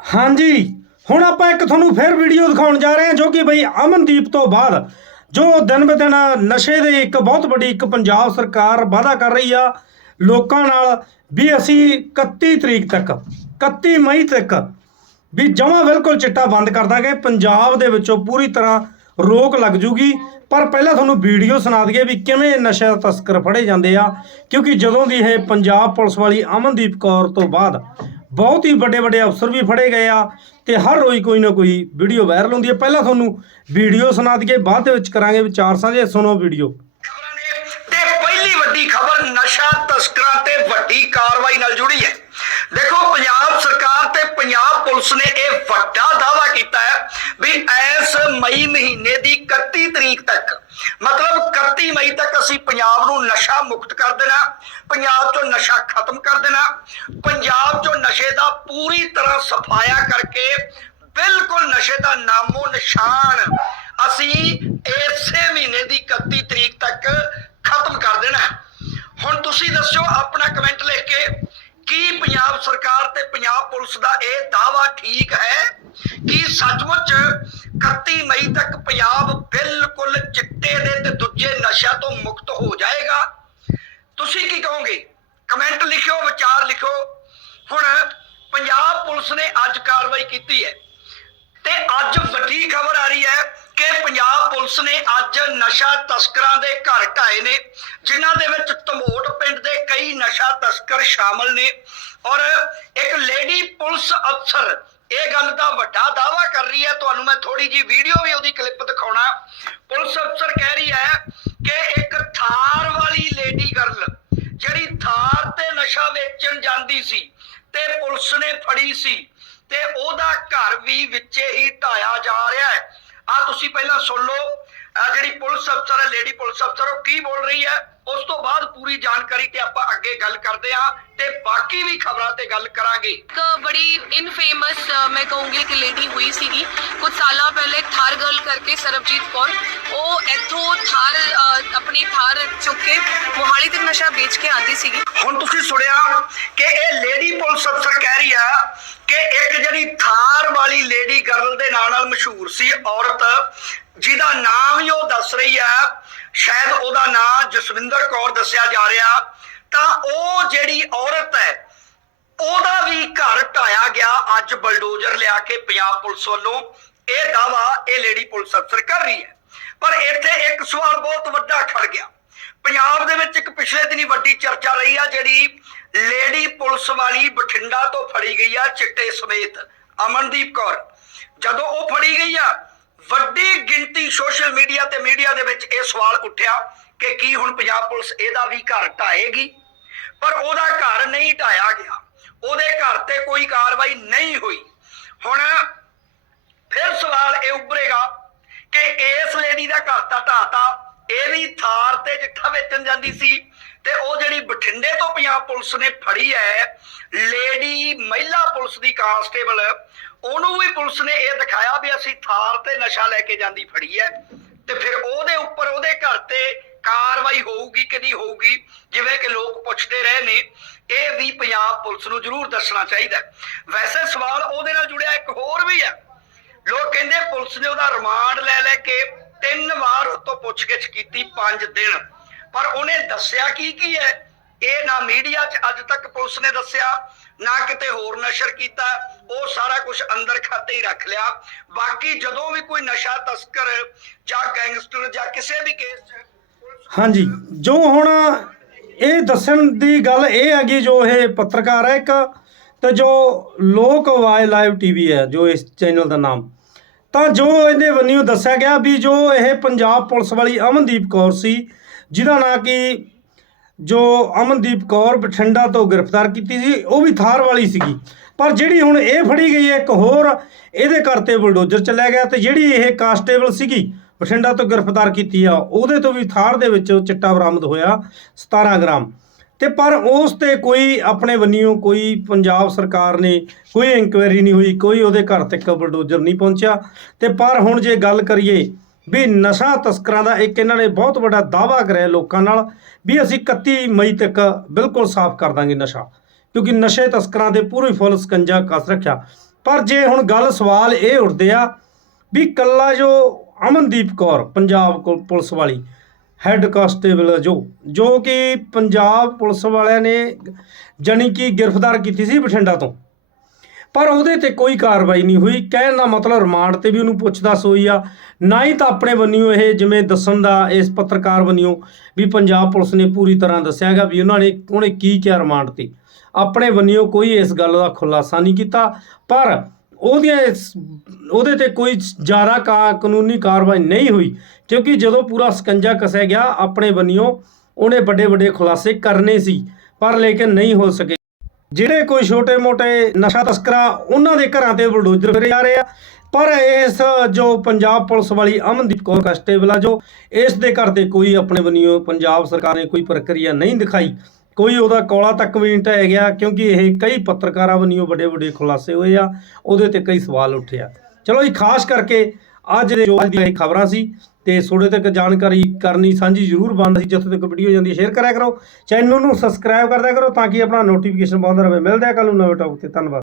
ਹਾਂਜੀ, ਹੁਣ ਆਪਾਂ ਇੱਕ ਤੁਹਾਨੂੰ ਫਿਰ ਵੀਡੀਓ ਦਿਖਾਉਣ ਜਾ ਰਹੇ ਹਾਂ, ਜੋ ਕਿ ਬਈ ਅਮਨਦੀਪ ਤੋਂ ਬਾਅਦ, ਜੋ ਦਿਨ ਬ ਦਿਨ ਨਸ਼ੇ ਦੇ ਇੱਕ ਬਹੁਤ ਵੱਡੀ ਇੱਕ ਪੰਜਾਬ ਸਰਕਾਰ ਵਾਅਦਾ ਕਰ ਰਹੀ ਆ, ਲੋਕਾਂ ਨਾਲ ਵੀ ਅਸੀਂ 31 ਤਰੀਕ ਤੱਕ 31 ਮਈ ਤੱਕ ਵੀ ਜਮਾਂ ਬਿਲਕੁਲ ਚਿੱਟਾ ਬੰਦ ਕਰ ਦਾਂਗੇ, ਪੰਜਾਬ ਦੇ ਵਿੱਚੋਂ ਪੂਰੀ ਤਰ੍ਹਾਂ ਰੋਕ ਲੱਗ ਜੂਗੀ। ਪਰ ਪਹਿਲਾਂ ਤੁਹਾਨੂੰ ਵੀਡੀਓ ਸੁਣਾ ਦਈਏ ਵੀ ਕਿਵੇਂ ਨਸ਼ਾ ਤਸਕਰ ਫੜੇ ਜਾਂਦੇ ਆ, ਕਿਉਂਕਿ ਜਦੋਂ ਦੀ ਇਹ ਪੰਜਾਬ ਪੁਲਿਸ ਵਾਲੀ ਅਮਨਦੀਪ ਕੌਰ ਤੋਂ ਬਾਅਦ ਬਹੁਤ ਹੀ ਵੱਡੇ ਵੱਡੇ ਅਫਸਰ ਵੀ ਫੜੇ ਗਏ ਆ ਤੇ ਹਰ ਰੋਜ਼ ਕੋਈ ਨਾ ਕੋਈ ਵੀਡੀਓ ਵਾਇਰਲ ਹੁੰਦੀ ਹੈ। ਪਹਿਲਾਂ ਤੁਹਾਨੂੰ ਵੀਡੀਓ ਸੁਣਾ ਦਈਏ, ਬਾਅਦ ਦੇ ਵਿੱਚ ਕਰਾਂਗੇ ਵਿਚਾਰ ਸਾਂਝੇ। ਸੁਣੋ ਵੀਡੀਓ। ਤੇ ਪਹਿਲੀ ਵੱਡੀ ਖਬਰ ਨਸ਼ਾ ਤਸਕਰਾਂ ਤੇ ਵੱਡੀ ਕਾਰਵਾਈ ਨਾਲ ਜੁੜੀ ਹੈ। ਦੇਖੋ, ਪੰਜਾਬ ਸਰਕਾਰ ਤੇ ਪੰਜਾਬ ਪੁਲਿਸ ਨੇ ਇਹ ਵੱਡਾ ਦਾਅਵਾ ਕੀਤਾ ਹੈ ਵੀ ਇਸ ਮਈ ਮਹੀਨੇ ਦੀ 31 ਤਰੀਕ ਤੱਕ, ਮਤਲਬ 31 ਮਈ ਤੱਕ ਅਸੀਂ ਪੰਜਾਬ ਨੂੰ ਨਸ਼ਾ ਮੁਕਤ ਕਰ ਦੇਣਾ, ਪੰਜਾਬ ਚੋਂ ਨਸ਼ਾ ਖਤਮ ਕਰ ਦੇਣਾ, ਪੰਜਾਬ ਨਸ਼ੇ ਦਾ ਪੂਰੀ ਤਰ੍ਹਾਂ ਸਫਾਇਆ ਕਰਕੇ ਬਿਲਕੁਲ ਨਸ਼ੇ ਦਾ ਨਾਮੋ ਨਿਸ਼ਾਨ ਅਸੀਂ ਇਸੇ ਮਹੀਨੇ ਦੀ 31 ਤਰੀਕ ਤੱਕ ਖਤਮ ਕਰ ਦੇਣਾ ਹੁਣ ਤੁਸੀਂ ਦੱਸਿਓ ਆਪਣਾ ਕਮੈਂਟ ਲਿਖ ਕੇ ਕੀ ਪੰਜਾਬ ਸਰਕਾਰ ਤੇ ਪੰਜਾਬ ਪੁਲਿਸ ਦਾ ਇਹ ਦਾਵਾ ਠੀਕ ਹੈ ਕਿ ਸੱਚਮੁੱਚ 31 ਮਈ ਤੱਕ ਪੰਜਾਬ ਬਿਲਕੁਲ ਚਿੱਟੇ ਦੇ ਤੇ ਦੂਜੇ ਨਸ਼ਾ ਤੋਂ ਮੁਕਤ ਹੋ ਜਾਏਗਾ? ਤੁਸੀਂ ਕੀ ਕਹੋਗੇ? ਕਮੈਂਟ ਲਿਖਿਓ, ਵਿਚਾਰ ਲਿਖਿਓ। ਹੁਣ ਪੰਜਾਬ ਪੁਲਿਸ ਨੇ ਅੱਜ ਕਾਰਵਾਈ ਕੀਤੀ ਹੈ। ਤੇ ਅੱਜ ਵੱਡੀ ਖਬਰ ਆ ਰਹੀ ਹੈ ਕਿ ਪੰਜਾਬ ਪੁਲਿਸ ਨੇ ਅੱਜ ਨਸ਼ਾ ਤਸਕਰਾਂ ਦੇ ਘਰ ਢਾਏ ਨੇ, ਜਿਨ੍ਹਾਂ ਦੇ ਵਿੱਚ ਧਮੋਟ ਪਿੰਡ ਦੇ ਕਈ ਨਸ਼ਾ ਤਸਕਰ ਸ਼ਾਮਲ ਨੇ। ਔਰ ਇੱਕ ਲੇਡੀ ਪੁਲਿਸ ਅਫਸਰ ਇਹ ਗੱਲ ਦਾ ਵੱਡਾ ਦਾਵਾ ਕਰ ਰਹੀ ਹੈ। ਤੁਹਾਨੂੰ ਮੈਂ ਥੋੜੀ ਜੀ ਵੀਡੀਓ ਵੀ ਉਹਦੀ ਕਲਿੱਪ ਦਿਖਾਉਣਾ। ਪੁਲਿਸ ਅਫਸਰ ਕਹਿ ਰਹੀ ਹੈ ਕਿ ਇੱਕ ਥਾਰ ਵਾਲੀ ਲੇਡੀ ਗਰਲ ਜਿਹੜੀ ਥਾਰ ਤੇ ਨਸ਼ਾ ਵੇਚਣ ਜਾਂਦੀ ਸੀ ਤੇ ਪੁਲਿਸ ਨੇ ਫੜੀ ਸੀ ਤੇ ਉਹਦਾ ਘਰ ਵੀ ਵਿੱਚੇ ਹੀ ਢਾਇਆ ਜਾ ਰਿਹਾ ਹੈ। ਆ ਤੁਸੀਂ ਪਹਿਲਾਂ ਸੁਣ ਲਓ। ਆਹ ਜਿਹੜੀ ਪੁਲਿਸ ਅਫਸਰ ਹੈ ਲੇਡੀ ਪੁਲਿਸ ਅਫਸਰ, ਉਹ ਕੀ ਬੋਲ ਰਹੀ ਹੈ? ਉਸ ਤੋਂ ਬਾਅਦ ਪੂਰੀ ਜਾਣਕਾਰੀ ਤੇ ਆਪਾਂ ਗੱਲ ਕਰਦੇ ਹਾਂ ਤੇ ਬਾਕੀ ਵੀ ਖਬਰਾਂ ਤੇ ਗੱਲ ਕਰਾਂਗੇ। ਇੱਕ ਬੜੀ ਇਨਫੇਮਸ ਮੈਂ ਕਹੂੰਗੀ ਕਿ ਲੇਡੀ ਹੋਈ ਸੀਗੀ। ਕੁਝ ਸਾਲਾਂ ਪਹਿਲੇ ਥਾਰ ਗਰਲ ਕਰਕੇ ਸਰਬਜੀਤ ਕੌਰ ਉਹ ਇੱਥੋਂ ਥਾਰ ਆਪਣੀ ਥਾਰ ਚੁੱਕ ਕੇ ਮੋਹਾਲੀ ਤੱਕ ਨਸ਼ਾ ਵੇਚ ਕੇ ਆਂਦੀ ਸੀਗੀ। ਹੁਣ ਤੁਸੀਂ ਸੁਣਿਆ ਕਿ ਇਹ ਲੇਡੀ ਪੁਲਿਸ ਅਫਸਰ ਕਹਿ ਰਹੀ ਆ ਕਿ ਇੱਕ ਜਿਹੜੀ ਥਾਰ ਵਾਲੀ ਲੇਡੀ ਗਰਲ ਦੇ ਨਾਂ ਨਾਲ ਮਸ਼ਹੂਰ ਸੀ ਔਰਤ ਜਿਹਦਾ ਨਾਮ ਹੀ ਉਹ ਦੱਸ ਰਹੀ ਆ ਸ਼ਾਇਦ ਉਹਦਾ ਨਾਮ ਜਸਵਿੰਦਰ ਕੌਰ ਦੱਸਿਆ ਜਾ ਰਿਹਾ। ਤਾਂ ਉਹ ਜਿਹੜੀ ਔਰਤ ਹੈ, ਉਹਦਾ ਵੀ ਘਰ ਢਾਇਆ ਗਿਆ। ਅੱਜ ਬਲਡੋਜ਼ਰ ਲਿਆ ਕੇ ਪੰਜਾਬ ਪੁਲਿਸ ਵੱਲੋਂ ਇਹ ਦਾਵਾ ਇਹ ਲੇਡੀ ਪੁਲਿਸ ਅਫਸਰ ਕਰ ਰਹੀ ਹੈ। ਪਰ ਇੱਥੇ ਇੱਕ ਸਵਾਲ ਬਹੁਤ ਵੱਡਾ ਖੜ ਗਿਆ। ਪੰਜਾਬ ਦੇ ਵਿੱਚ ਇੱਕ ਪਿਛਲੇ ਦਿਨੀ ਵੱਡੀ ਚਰਚਾ ਰਹੀ ਆ, ਜਿਹੜੀ ਲੇਡੀ ਪੁਲਿਸ ਵਾਲੀ ਬਠਿੰਡਾ ਤੋਂ ਫੜੀ ਗਈ ਆ ਚਿੱਟੇ ਸਮੇਤ। ਅਮਨਦੀਪ ਕੌਰ, ਜਦੋਂ ਉਹ ਫੜੀ ਗਈ ਆ, ਵੱਡੀ ਗਿਣਤੀ ਸੋਸ਼ਲ ਮੀਡੀਆ ਤੇ ਮੀਡੀਆ ਦੇ ਵਿੱਚ ਇਹ ਸਵਾਲ ਉੱਠਿਆ ਕਿ ਕੀ ਹੁਣ ਪੰਜਾਬ ਪੁਲਿਸ ਇਹਦਾ ਵੀ ਘਰ ਢਾਏਗੀ? ਪਰ ਉਹਦਾ ਘਰ ਨਹੀਂ ਢਾਇਆ ਗਿਆ। ਉਹਦੇ ਘਰ ਤੇ ਕੋਈ ਕਾਰਵਾਈ ਨਹੀਂ ਹੋਈ। ਹੁਣ ਫਿਰ ਸਵਾਲ ਇਹ ਉੱਭਰੇਗਾ ਕਿ ਇਸ ਲੇਡੀ ਦਾ ਘਰ ਤਾਂ ਢਾਤਾ, ਇਹ ਵੀ ਥਾਰ ਤੇ ਜਿੱਠਾ ਵੇਚਣ ਜਾਂਦੀ ਸੀ ਤੇ ਉਹ ਜਿਹੜੀ ਬਠਿੰਡੇ ਤੋਂ ਪੰਜਾਬ ਪੁਲਿਸ ਨੇ ਫੜੀ ਹੈ ਲੇਡੀ ਮਹਿਲਾ ਪੁਲਿਸ ਦੀ ਕਾਂਸਟੇਬਲ, ਉਹਨੂੰ ਵੀ ਪੁਲਿਸ ਨੇ ਇਹ ਦਿਖਾਇਆ ਵੀ ਅਸੀਂ ਥਾਰ ਤੇ ਨਸ਼ਾ ਲੈ ਕੇ ਜਾਂਦੀ ਫੜੀ ਹੈ ਤੇ ਫਿਰ ਉਹਦੇ ਉੱਪਰ ਉਹਦੇ ਘਰ ਤੇ ਕਾਰਵਾਈ ਹੋਊਗੀ ਕਿ ਨਹੀਂ ਹੋਊਗੀ, ਜਿਵੇਂ ਕਿ ਲੋਕ ਪੁੱਛਦੇ ਰਹੇ ਨੇ, ਇਹ ਵੀ ਪੰਜਾਬ ਪੁਲਿਸ ਨੂੰ ਜ਼ਰੂਰ ਦੱਸਣਾ ਚਾਹੀਦਾ ਵੈਸੇ ਸਵਾਲ ਉਹਦੇ ਨਾਲ ਜੁੜਿਆ ਇੱਕ ਹੋਰ ਵੀ ਹੈ। ਲੋਕ ਕਹਿੰਦੇ ਪੁਲਿਸ ਨੇ ਉਹਦਾ ਰਿਮਾਂਡ ਲੈ ਲੈ ਕੇ ਤਿੰਨ ਵਾਰ ਉਹ ਪੁੱਛਗਿੱਛ ਕੀਤੀ 5 ਦਿਨ। ਪਰ ਉਹਨੇ ਦੱਸਿਆ ਕੀ ਕੀ ਹੈ? ਇਹ ਨਾ ਮੀਡੀਆ 'ਚ ਅੱਜ ਤੱਕ ਪੁਲਿਸ ਨੇ ਦੱਸਿਆ, ਨਾ ਕਿਤੇ ਹੋਰ ਨਸ਼ਰ ਕੀਤਾ, ਉਹ ਸਾਰਾ ਕੁਝ ਅੰਦਰ ਖਾਤੇ ਹੀ ਰੱਖ ਲਿਆ। ਬਾਕੀ ਜਦੋਂ ਵੀ ਕੋਈ ਨਸ਼ਾ ਤਸਕਰ ਜਾਂ ਗੈਂਗਸਟਰ ਜਾਂ ਕਿਸੇ ਵੀ ਕੇਸ 'ਚ ਹਾਂਜੀ, ਜੋ ਹੁਣ ਇਹ ਦੱਸਣ ਦੀ ਗੱਲ ਇਹ ਹੈਗੀ ਜੋ ਇਹ ਪੱਤਰਕਾਰ ਹੈ ਇੱਕ ਤੇ ਜੋ ਲੋਕ ਆਵਾਜ਼ ਲਾਈਵ ਟੀਵੀ ਹੈ ਜੋ ਇਸ ਚੈਨਲ ਦਾ ਨਾਮ, ਤਾਂ ਜੋ ਇਹਦੇ ਵੱਲੋਂ ਦੱਸਿਆ ਗਿਆ ਵੀ ਜੋ ਇਹ ਪੰਜਾਬ ਪੁਲਿਸ ਵਾਲੀ ਅਮਨਦੀਪ ਕੌਰ ਸੀ, ਜਿਹਦਾ ਨਾਂ ਕਿ, ਜੋ ਅਮਨਦੀਪ ਕੌਰ ਬਠਿੰਡਾ ਤੋਂ ਗ੍ਰਿਫਤਾਰ ਕੀਤੀ ਸੀ, ਉਹ ਵੀ ਥਾਰ ਵਾਲੀ ਸੀਗੀ। ਪਰ ਜਿਹੜੀ ਹੁਣ ਇਹ ਫੜੀ ਗਈ ਹੈ ਇੱਕ ਹੋਰ, ਇਹਦੇ ਕਰਤੇ ਤੇ ਬੁਲਡੋਜ਼ਰ ਚੱਲਿਆ ਗਿਆ ਤੇ ਜਿਹੜੀ ਇਹ ਕਾਂਸਟੇਬਲ ਸੀਗੀ ਬਠਿੰਡਾ ਤੋਂ ਗ੍ਰਿਫਤਾਰ ਕੀਤੀ ਆ। ਉਹਦੇ ਤੋਂ ਵੀ ਥਾਰ ਦੇ ਵਿੱਚ ਚਿੱਟਾ ਬਰਾਮਦ ਹੋਇਆ 17 ਗ੍ਰਾਮ। ਤੇ ਪਰ ਉਸ ਤੇ ਕੋਈ ਆਪਣੇ ਵੱਲੋਂ ਕੋਈ ਪੰਜਾਬ ਸਰਕਾਰ ਨੇ ਕੋਈ ਇਨਕੁਆਇਰੀ ਨਹੀਂ ਹੋਈ, ਕੋਈ ਉਹਦੇ ਘਰ ਤੱਕ ਬਲਡੋਜ਼ਰ ਨਹੀਂ ਪਹੁੰਚਿਆ। ਤੇ ਪਰ ਹੁਣ ਜੇ ਗੱਲ ਕਰੀਏ ਵੀ ਨਸ਼ਾ ਤਸਕਰਾਂ ਦਾ, ਇੱਕ ਇਹਨਾਂ ਨੇ ਬਹੁਤ ਵੱਡਾ ਦਾਅਵਾ ਕਰਿਆ ਲੋਕਾਂ ਨਾਲ ਵੀ ਅਸੀਂ 31 ਮਈ ਤੱਕ ਬਿਲਕੁਲ ਸਾਫ਼ ਕਰ ਦਾਂਗੇ ਨਸ਼ਾ, ਕਿਉਂਕਿ ਨਸ਼ੇ ਤਸਕਰਾਂ ਦੇ ਪੂਰੀ ਫੁੱਲ ਸਕੰਜਾ ਕੱਸ ਰੱਖਿਆ। ਪਰ ਜੇ ਹੁਣ ਗੱਲ ਸਵਾਲ ਇਹ ਉੱਠਦੇ ਆ ਵੀ ਕੱਲਾ ਜੋ ਅਮਨਦੀਪ ਕੌਰ, ਪੰਜਾਬ ਕੋਲ ਪੁਲਿਸ ਵਾਲੀ ਹੈੱਡ ਕਾਂਸਟੇਬਲ ਜੋ ਜੋ ਕਿ ਪੰਜਾਬ ਪੁਲਿਸ ਵਾਲਿਆਂ ਨੇ ਜਾਣੀ ਕਿ ਗ੍ਰਿਫਤਾਰ ਕੀਤੀ ਸੀ ਬਠਿੰਡਾ ਤੋਂ। ਪਰ ਉਹਦੇ ਤੇ ਕੋਈ ਕਾਰਵਾਈ ਨਹੀਂ ਹੋਈ। ਕਹਿਣ ਦਾ ਮਤਲਬ ਰਿਮਾਂਡ ਤੇ ਵੀ ਉਹਨੂੰ ਪੁੱਛਦਾਸ ਹੋਈ ਆ। ਨਾ ਹੀ ਤਾਂ ਆਪਣੇ ਬੰਨਿਓ ਇਹ ਜਿਵੇਂ ਦੱਸਣ ਦਾ ਇਸ ਪੱਤਰਕਾਰ ਬੰਨਿਓ ਵੀ ਪੰਜਾਬ ਪੁਲਿਸ ਨੇ ਪੂਰੀ ਤਰ੍ਹਾਂ ਦੱਸਿਆਗਾ ਵੀ ਉਹਨਾਂ ਨੇ ਉਹਨੇ ਕੀ ਕਿਹਾ ਰਿਮਾਂਡ ਤੇ। ਆਪਣੇ ਬੰਨਿਓ ਕੋਈ ਇਸ ਗੱਲ ਦਾ ਖੁਲਾਸਾ ਨਹੀਂ ਕੀਤਾ। ਪਰ ਉਹਦੀਆਂ ਉਹਦੇ ਤੇ ਕੋਈ ਜ਼ਿਆਦਾ ਕਾਨੂੰਨੀ ਕਾਰਵਾਈ ਨਹੀਂ ਹੋਈ, ਕਿਉਂਕਿ ਜਦੋਂ ਪੂਰਾ ਸਕੰਜਾ ਕੱਸਿਆ ਗਿਆ, ਆਪਣੇ ਬੰਨਿਓ ਉਹਨੇ ਵੱਡੇ ਵੱਡੇ ਖੁਲਾਸੇ ਕਰਨੇ ਸੀ, ਪਰ ਲੇਕਿਨ ਨਹੀਂ ਹੋ ਸਕੇ। ਜਿਹੜੇ ਕੋਈ ਛੋਟੇ-ਮੋਟੇ ਨਸ਼ਾ ਤਸਕਰਾਂ ਉਹਨਾਂ ਦੇ ਘਰਾਂ ਤੇ ਬਲਡੋਜ਼ਰ ਫਿਰੇ ਜਾ ਰਹੇ ਆ, ਪਰ ਇਸ ਜੋ ਪੰਜਾਬ ਪੁਲਿਸ ਵਾਲੀ ਅਮਨਦੀਪ ਕੌਰ ਕਨਸਟੇਬਲ ਆ ਜੋ, ਇਸ ਦੇ ਘਰ ਤੇ ਕੋਈ ਆਪਣੇ ਬੰਨਿਓ ਪੰਜਾਬ ਸਰਕਾਰ ਨੇ ਕੋਈ ਪ੍ਰਕਿਰਿਆ ਨਹੀਂ ਦਿਖਾਈ ਕੋਈ ਉਹਦਾ ਕੋਲਾ ਤੱਕ ਵੀ ਨਹੀਂ ਢਹਿ ਗਿਆ, ਕਿਉਂਕਿ ਇਹ ਕਈ ਪੱਤਰਕਾਰਾਂ ਵੱਲੋਂ ਵੱਡੇ ਵੱਡੇ ਖੁਲਾਸੇ ਹੋਏ ਆ, ਉਹਦੇ ਤੇ ਕਈ ਸਵਾਲ ਉੱਠੇ ਆ। ਚਲੋ ਜੀ, ਖਾਸ ਕਰਕੇ ਅੱਜ ਦੇ ਜੋ ਅੱਜ ਦੀਆਂ ਖਬਰਾਂ ਸੀ, ਤੇ ਤੁਹਾਡੇ ਤੱਕ ਜਾਣਕਾਰੀ ਕਰਨੀ ਸਾਂਝੀ ਜ਼ਰੂਰ ਬੰਦ ਸੀ, ਜਿੱਥੇ ਤੱਕ ਵੀਡੀਓ ਜਾਂਦੀ ਹੈ ਸ਼ੇਅਰ ਕਰਿਆ ਕਰੋ। ਚੈਨਲ ਨੂੰ ਸਬਸਕ੍ਰਾਈਬ ਕਰਦਿਆ ਕਰੋ, ਤਾਂ ਕਿ ਆਪਣਾ ਨੋਟੀਫਿਕੇਸ਼ਨ ਪਾਉਂਦਾ ਰਹੇ। ਮਿਲਦੇ ਆ ਕੱਲ ਨੂੰ ਨਵੇਂ ਟੌਪਿਕ ਤੇ, ਧੰਨਵਾਦ।